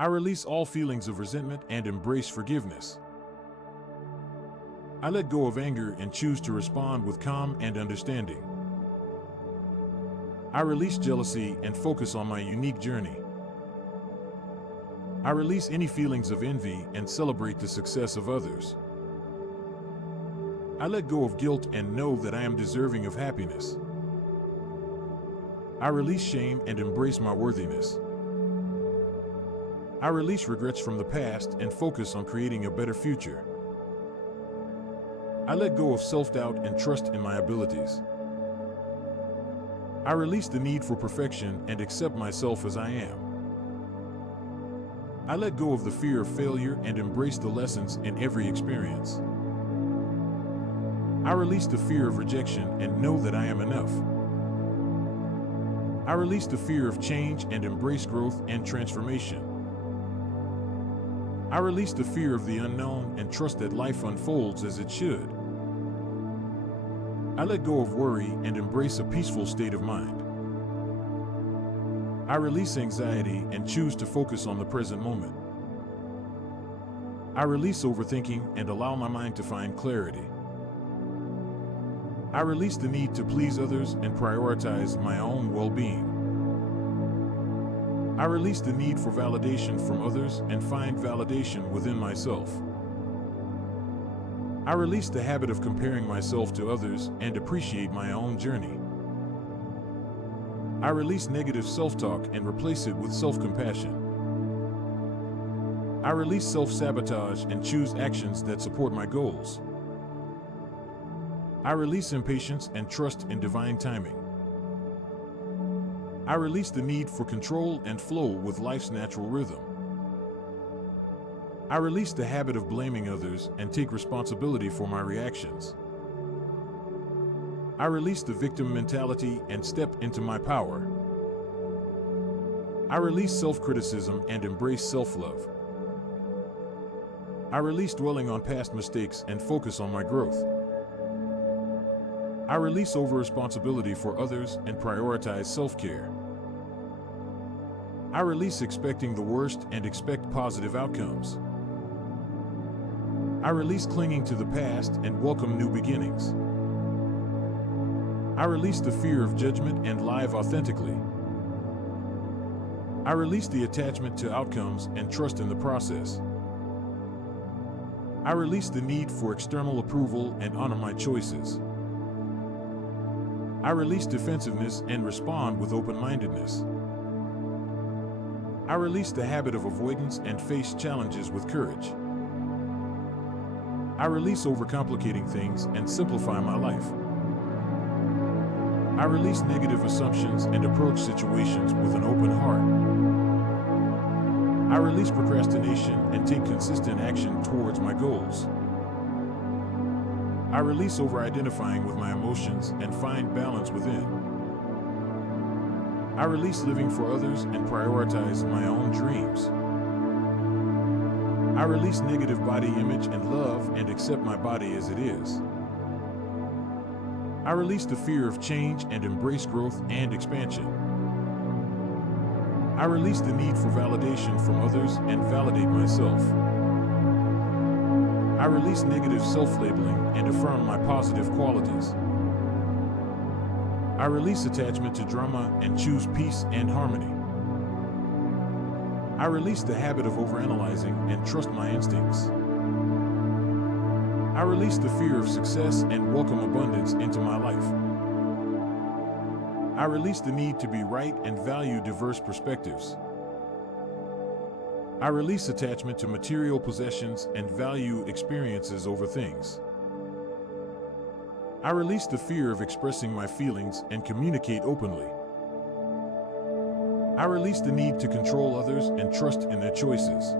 I release all feelings of resentment and embrace forgiveness. I let go of anger and choose to respond with calm and understanding. I release jealousy and focus on my unique journey. I release any feelings of envy and celebrate the success of others. I let go of guilt and know that I am deserving of happiness. I release shame and embrace my worthiness. I release regrets from the past and focus on creating a better future. I let go of self-doubt and trust in my abilities. I release the need for perfection and accept myself as I am. I let go of the fear of failure and embrace the lessons in every experience. I release the fear of rejection and know that I am enough. I release the fear of change and embrace growth and transformation. I release the fear of the unknown and trust that life unfolds as it should. I let go of worry and embrace a peaceful state of mind. I release anxiety and choose to focus on the present moment. I release overthinking and allow my mind to find clarity. I release the need to please others and prioritize my own well-being. I release the need for validation from others and find validation within myself. I release the habit of comparing myself to others and appreciate my own journey. I release negative self-talk and replace it with self-compassion. I release self-sabotage and choose actions that support my goals. I release impatience and trust in divine timing. I release the need for control and flow with life's natural rhythm. I release the habit of blaming others and take responsibility for my reactions. I release the victim mentality and step into my power. I release self-criticism and embrace self-love. I release dwelling on past mistakes and focus on my growth. I release over-responsibility for others and prioritize self-care. I release expecting the worst and expect positive outcomes. I release clinging to the past and welcome new beginnings. I release the fear of judgment and live authentically. I release the attachment to outcomes and trust in the process. I release the need for external approval and honor my choices. I release defensiveness and respond with open-mindedness. I release the habit of avoidance and face challenges with courage. I release overcomplicating things and simplify my life. I release negative assumptions and approach situations with an open heart. I release procrastination and take consistent action towards my goals. I release over-identifying with my emotions and find balance within. I release living for others and prioritize my own dreams. I release negative body image and love and accept my body as it is. I release the fear of change and embrace growth and expansion. I release the need for validation from others and validate myself. I release negative self-labeling and affirm my positive qualities. I release attachment to drama and choose peace and harmony. I release the habit of overanalyzing and trust my instincts. I release the fear of success and welcome abundance into my life. I release the need to be right and value diverse perspectives. I release attachment to material possessions and value experiences over things. I release the fear of expressing my feelings and communicate openly. I release the need to control others and trust in their choices.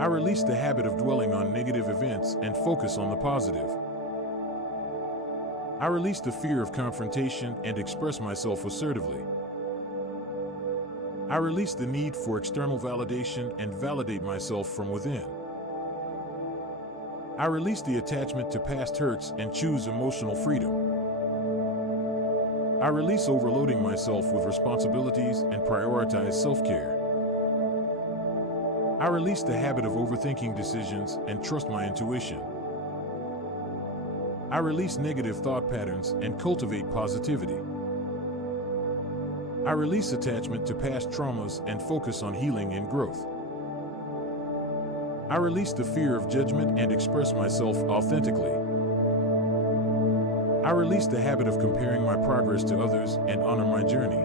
I release the habit of dwelling on negative events and focus on the positive. I release the fear of confrontation and express myself assertively. I release the need for external validation and validate myself from within. I release the attachment to past hurts and choose emotional freedom. I release overloading myself with responsibilities and prioritize self-care. I release the habit of overthinking decisions and trust my intuition. I release negative thought patterns and cultivate positivity. I release attachment to past traumas and focus on healing and growth. I release the fear of judgment and express myself authentically. I release the habit of comparing my progress to others and honor my journey.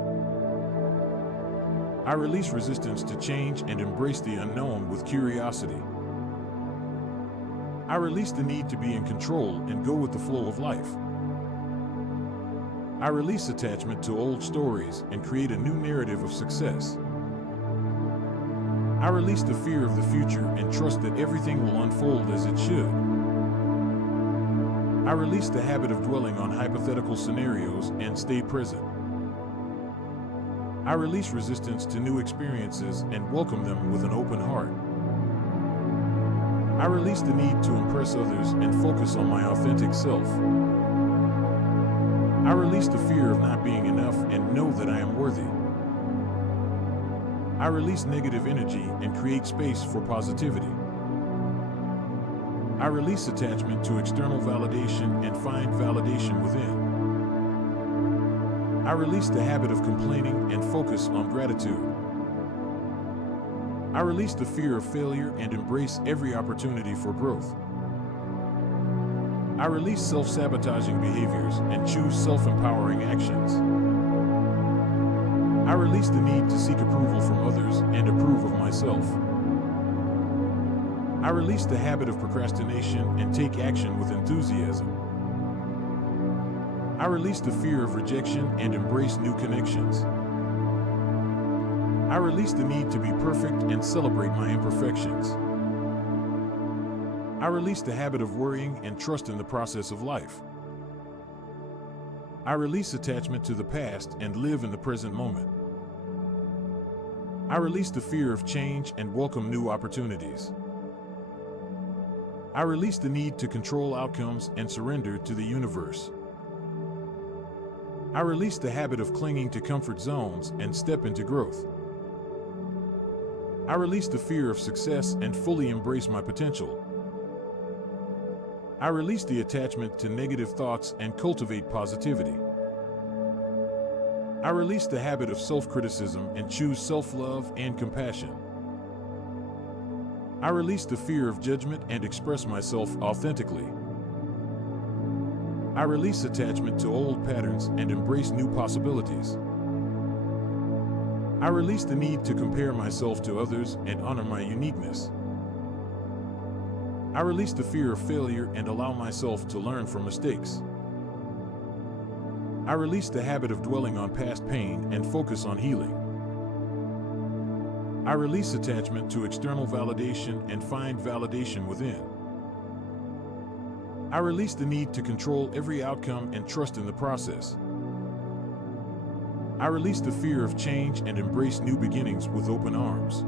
I release resistance to change and embrace the unknown with curiosity. I release the need to be in control and go with the flow of life. I release attachment to old stories and create a new narrative of success. I release the fear of the future and trust that everything will unfold as it should. I release the habit of dwelling on hypothetical scenarios and stay present. I release resistance to new experiences and welcome them with an open heart. I release the need to impress others and focus on my authentic self. I release the fear of not being enough and know that I am worthy. I release negative energy and create space for positivity. I release attachment to external validation and find validation within. I release the habit of complaining and focus on gratitude. I release the fear of failure and embrace every opportunity for growth. I release self-sabotaging behaviors and choose self-empowering actions. I release the need to seek approval from others and approve of myself. I release the habit of procrastination and take action with enthusiasm. I release the fear of rejection and embrace new connections. I release the need to be perfect and celebrate my imperfections. I release the habit of worrying and trust in the process of life. I release attachment to the past and live in the present moment. I release the fear of change and welcome new opportunities. I release the need to control outcomes and surrender to the universe. I release the habit of clinging to comfort zones and step into growth. I release the fear of success and fully embrace my potential. I release the attachment to negative thoughts and cultivate positivity. I release the habit of self-criticism and choose self-love and compassion. I release the fear of judgment and express myself authentically. I release attachment to old patterns and embrace new possibilities. I release the need to compare myself to others and honor my uniqueness. I release the fear of failure and allow myself to learn from mistakes. I release the habit of dwelling on past pain and focus on healing. I release attachment to external validation and find validation within. I release the need to control every outcome and trust in the process. I release the fear of change and embrace new beginnings with open arms.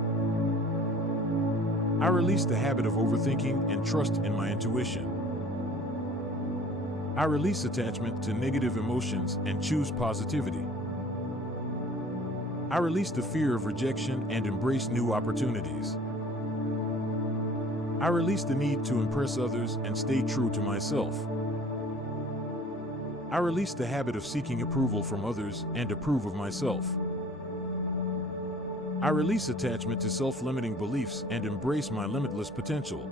I release the habit of overthinking and trust in my intuition. I release attachment to negative emotions and choose positivity. I release the fear of rejection and embrace new opportunities. I release the need to impress others and stay true to myself. I release the habit of seeking approval from others and approve of myself. I release attachment to self-limiting beliefs and embrace my limitless potential.